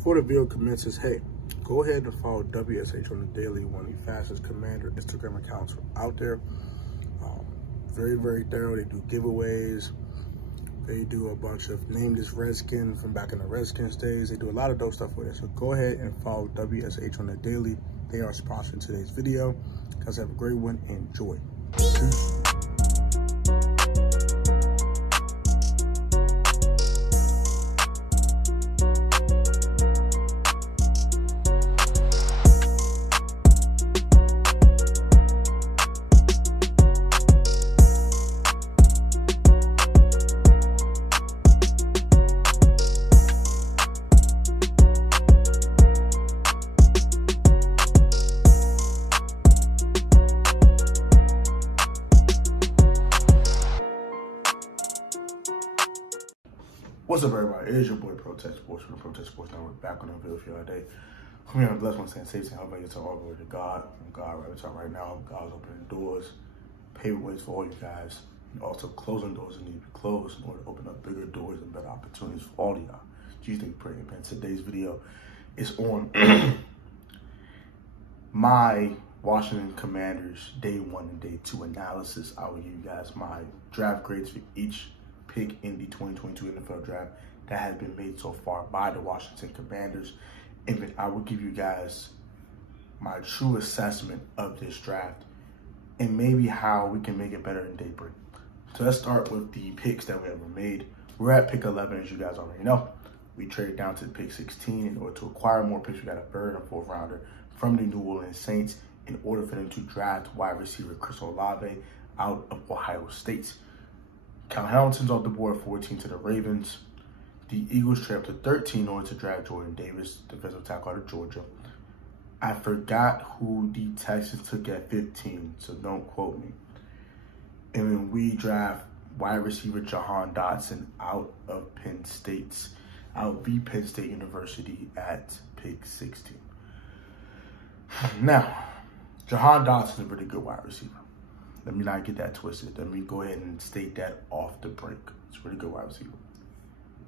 Before the video commences, hey, go ahead and follow WSH on the daily, one of the fastest Commander Instagram accounts out there. Very, very thorough. They do giveaways. They do a bunch of name this Redskin from back in the Redskins days. They do a lot of dope stuff with it. So go ahead and follow WSH on the daily. They are sponsoring today's video. Guys, have a great one. Enjoy. Peace. What's up, everybody? It is your boy Protect Sports from the Protect Sports Network, back on the video for y'all today. I'm here on blessed one saying safety and help you to all glory to God. From God, right? We talk right now. God's opening doors, paving ways for all you guys, and also closing doors that need to be closed in order to open up bigger doors and better opportunities for all of y'all. Jesus, they pray. And today's video is on my Washington Commanders Day 1 and Day 2 analysis. I will give you guys my draft grades for each pick in the 2022 NFL draft that has been made so far by the Washington Commanders. And then I will give you guys my true assessment of this draft and maybe how we can make it better in daybreak. So let's start with the picks that we ever made. We're at pick 11, as you guys already know. We traded down to pick 16 in order to acquire more picks. We got a third and fourth rounder from the New Orleans Saints in order for them to draft wide receiver Chris Olave out of Ohio State. Cal Hamilton's off the board at 14 to the Ravens. The Eagles trade up to 13 in order to draft Jordan Davis, defensive tackle out of Georgia. I forgot who the Texans took at 15, so don't quote me. And then we draft wide receiver Jahan Dotson out of Penn State University at pick 16. Now, Jahan Dotson is a pretty good wide receiver. Let me not get that twisted. Let me go ahead and state that off the break. It's a pretty good wide receiver.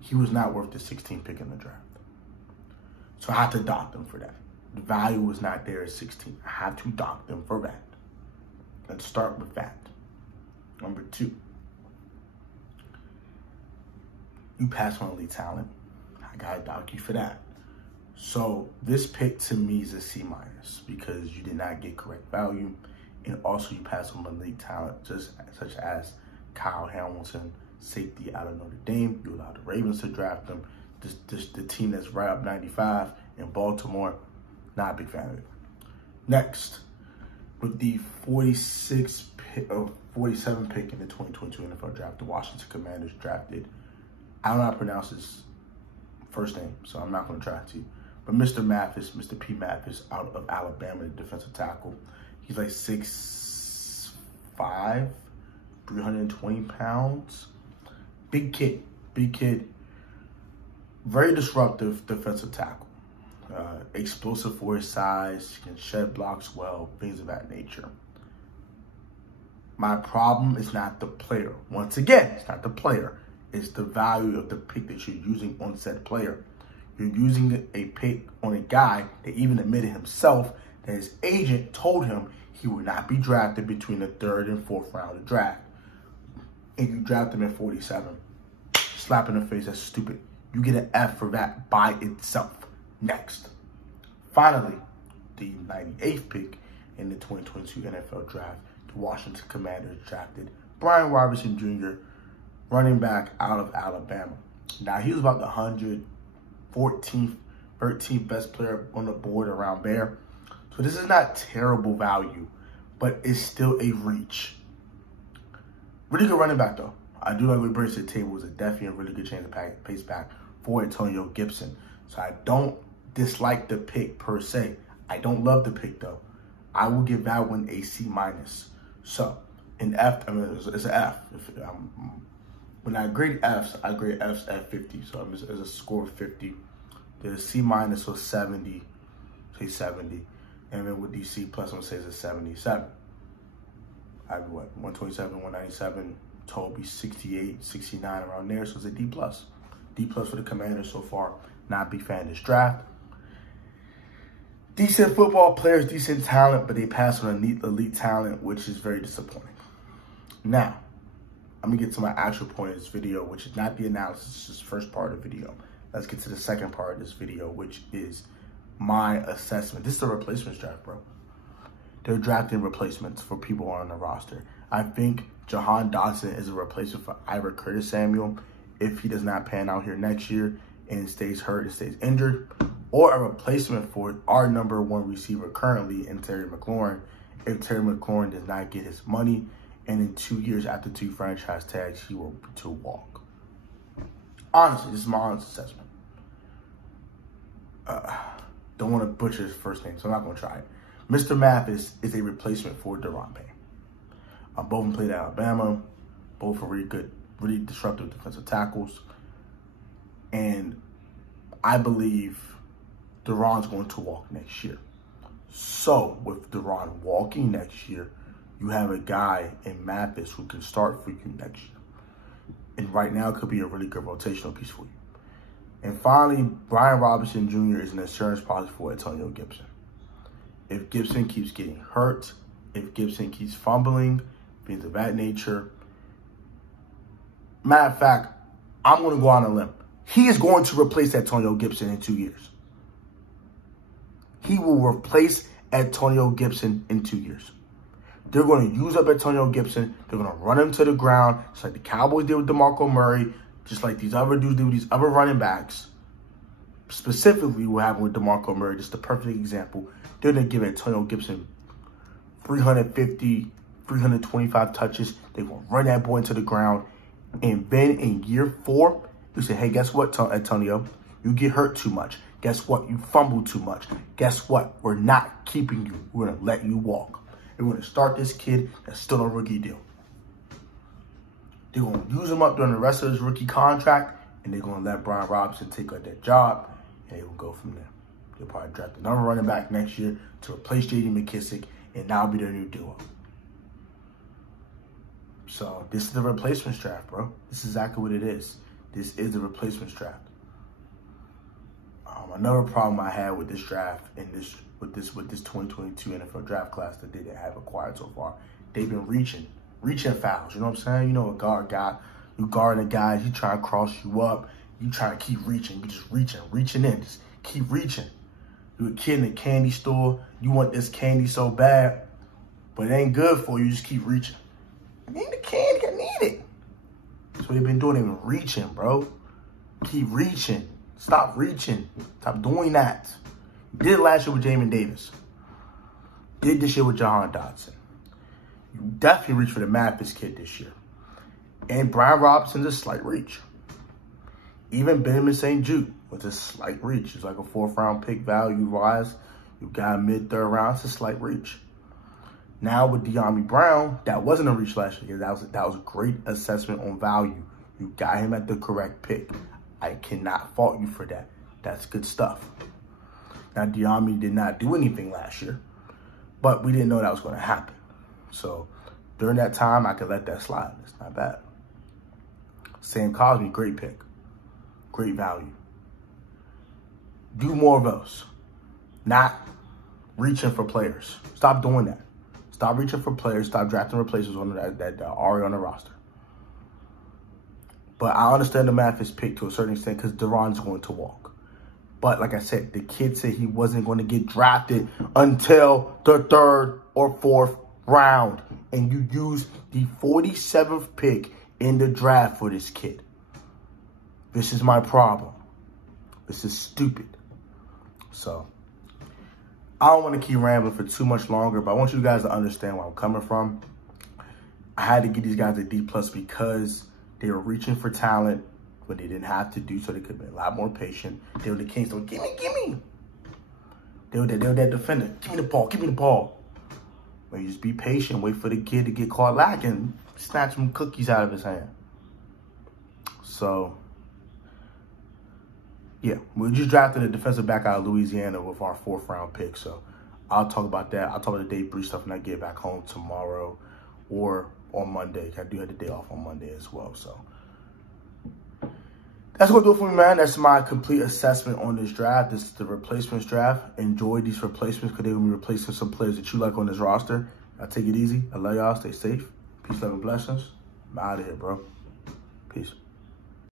He was not worth the 16th pick in the draft. So I have to dock them for that. The value was not there at 16. I have to dock them for that. Let's start with that. Number 2. You pass on elite talent. I got to dock you for that. So this pick to me is a C- because you did not get correct value. And also you pass on elite talent, such as Kyle Hamilton, safety out of Notre Dame. You allowed the Ravens to draft them. The team that's right up 95 in Baltimore, not a big fan of it. Next, with the 47 pick in the 2022 NFL draft, the Washington Commanders drafted, I don't know how to pronounce his first name, so I'm not going to try to. But Mr. P. Mathis out of Alabama, the defensive tackle. He's like 6'5", 320 pounds. Big kid. Very disruptive defensive tackle. Explosive for his size. He can shed blocks well, things of that nature. My problem is not the player. Once again, it's not the player. It's the value of the pick that you're using on said player. You're using a pick on a guy that even admitted himself that his agent told him he would not be drafted between the 3rd and 4th round of the draft. And you draft him at 47. Slap in the face, that's stupid. You get an F for that by itself. Next. Finally, the 98th pick in the 2022 NFL draft, the Washington Commanders drafted Brian Robinson Jr., running back out of Alabama. Now, he was about the 114th, 13th best player on the board around there. So this is not terrible value, but it's still a reach. Really good running back, though. I do like what he brings to the table. It's definitely a really good chance to pace back for Antonio Gibson. So I don't dislike the pick per se. I don't love the pick, though. I will give that one a C-. So an F, I mean, it's an F. When I grade Fs, I grade Fs at 50. So it's a score of 50. There's C- was 70, say 70. And then with the C+, I'm going to say it's a 77. I have what, 127, 197, Toby 68, 69 around there. So it's a D+. D+ for the Commanders so far. Not a big fan of this draft. Decent football players, decent talent, but they pass on elite talent, which is very disappointing. Now, I'm going to get to my actual point of this video, which is not the analysis, it's just the first part of the video. Let's get to the second part of this video, which is my assessment. This is the replacements draft, bro. They're drafting replacements for people on the roster. I think Jahan Dotson is a replacement for Ira Curtis Samuel if he does not pan out here next year and stays hurt and stays injured, or a replacement for our #1 receiver currently in Terry McLaurin if Terry McLaurin does not get his money, and in 2 years after 2 franchise tags, he will to walk. Honestly, this is my honest assessment. Don't want to butcher his first name, so I'm not going to try it. Mr. Mathis is a replacement for Daron Payne. Both of them played at Alabama. Both are really good, really disruptive defensive tackles. And I believe Daron's going to walk next year. So with Daron walking next year, you have a guy in Mathis who can start for you next year. And right now, it could be a really good rotational piece for you. And finally, Brian Robinson Jr. is an insurance policy for Antonio Gibson. If Gibson keeps getting hurt, if Gibson keeps fumbling, things of that nature. Matter of fact, I'm going to go on a limb. He is going to replace Antonio Gibson in 2 years. He will replace Antonio Gibson in 2 years. They're going to use up Antonio Gibson. They're going to run him to the ground, just like the Cowboys did with DeMarco Murray, just like these other dudes do with these other running backs. Specifically what happened with DeMarco Murray, just the perfect example. They're going to give Antonio Gibson 350, 325 touches. They're going to run that boy into the ground. And then in year 4, you say, hey, guess what, Antonio? You get hurt too much. Guess what? You fumble too much. Guess what? We're not keeping you. We're going to let you walk. And we're going to start this kid that's still a rookie deal. They're going to use him up during the rest of his rookie contract, and they're going to let Brian Robinson take up that job, and they will go from there. They'll probably draft another running back next year to replace J.D. McKissick, and that'll be their new duo. So this is the replacements draft, bro. This is exactly what it is. This is the replacements draft. Another problem I had with this draft and with this 2022 NFL draft class that they didn't have acquired so far, they've been reaching fouls. You know what I'm saying? You know, a guard guy, you guarding a guy, he trying to cross you up, you trying to keep reaching, you just reaching in, just keep reaching. You're a kid in a candy store, you want this candy so bad, but it ain't good for you. Just keep reaching. I need the candy, I need it. That's what they've been doing. They've been reaching, bro. Keep reaching. Stop reaching. Stop doing that. You did it last year with Jamin Davis. Did this year with Jahan Dotson. You definitely reach for the Mathis kid this year. And Brian Robinson's a slight reach. Even Benjamin St. Jude was a slight reach. It's like a 4th round pick value-wise. You got a mid-3rd round. It's a slight reach. Now with Dyami Brown, that wasn't a reach last year. That was a great assessment on value. You got him at the correct pick. I cannot fault you for that. That's good stuff. Now, Dyami did not do anything last year, but we didn't know that was going to happen. So during that time, I could let that slide. It's not bad. Sam Cosmi, great pick. Great value. Do more of those. Not reaching for players. Stop doing that. Stop reaching for players. Stop drafting replacements on that are already on the roster. But I understand the Mathis pick to a certain extent because Daron's going to walk. But like I said, the kid said he wasn't going to get drafted until the 3rd or 4th round. And you use the 47th pick in the draft for this kid. This is my problem. This is stupid. So I don't want to keep rambling for too much longer, but I want you guys to understand where I'm coming from. I had to give these guys a D+ because they were reaching for talent, but they didn't have to do so. They could be a lot more patient. They were the Kings, so gimme. They were that defender. Give me the ball. But you just be patient, wait for the kid to get caught lacking, snatch some cookies out of his hand. So, yeah, we just drafted a defensive back out of Louisiana with our 4th round pick. So I'll talk about that. I'll talk about the Dave Brees stuff when I get back home tomorrow or on Monday. I do have the day off on Monday as well. So That's going to do it for me, man. That's my complete assessment on this draft. This is the replacements draft. Enjoy these replacements because they're going to be replacing some players that you like on this roster. Now, take it easy. I love y'all. Stay safe. Peace, love, and blessings. I'm out of here, bro. Peace.